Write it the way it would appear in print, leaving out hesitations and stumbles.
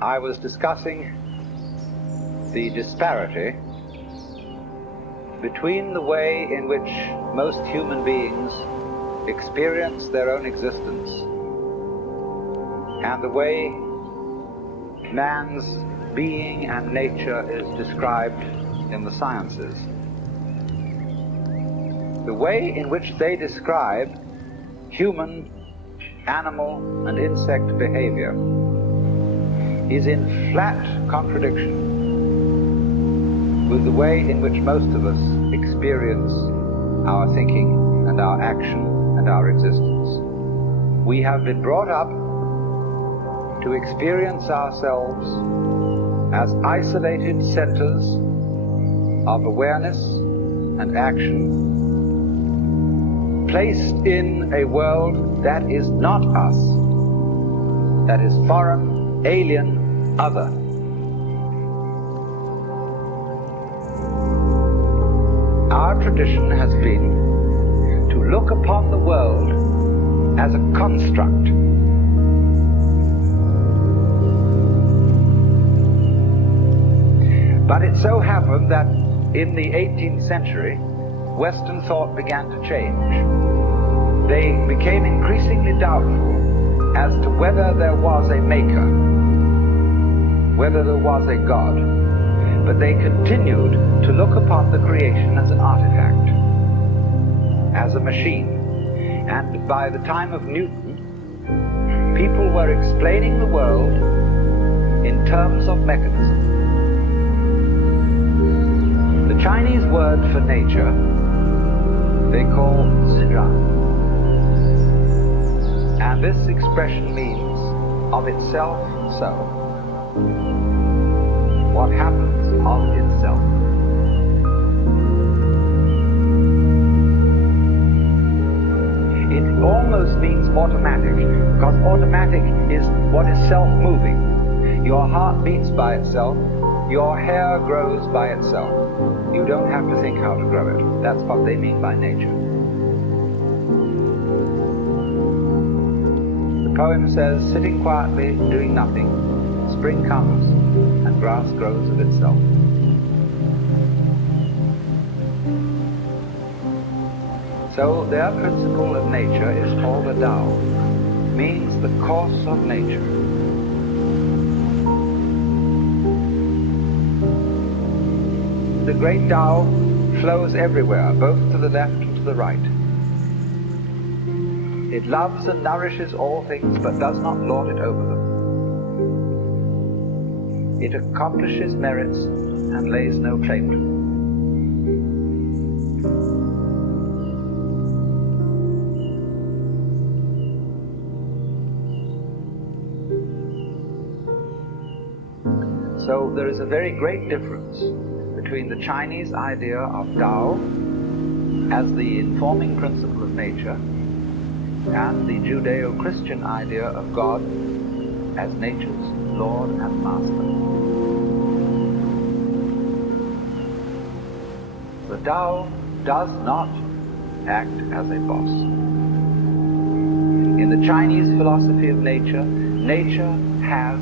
I was discussing the disparity between the way in which most human beings experience their own existence and the way man's being and nature is described in the sciences. The way in which they describe human, animal, and insect behavior is in flat contradiction with the way in which most of us experience our thinking and our action and our existence. We have been brought up to experience ourselves as isolated centers of awareness and action, placed in a world that is not us, that is foreign, alien, other. Our tradition has been to look upon the world as a construct. But it so happened that in the 18th century, Western thought began to change. They became increasingly doubtful as to whether there was a maker, whether there was a God, but they continued to look upon the creation as an artifact, as a machine. And by the time of Newton, people were explaining the world in terms of mechanism. The Chinese word for nature they call zhizhan. And this expression means of itself so. What happens of itself. It almost means automatic, because automatic is what is self-moving. Your heart beats by itself, your hair grows by itself. You don't have to think how to grow it. That's what they mean by nature. The poem says, sitting quietly, doing nothing, spring comes and grass grows of itself. So their principle of nature is called a Tao, means the course of nature. The great Tao flows everywhere, both to the left and to the right. It loves and nourishes all things, but does not lord it over them. It accomplishes merits and lays no claim to them. So there is a very great difference between the Chinese idea of Tao as the informing principle of nature and the Judeo-Christian idea of God as nature's Lord and Master. The Tao does not act as a boss. In the Chinese philosophy of nature, nature has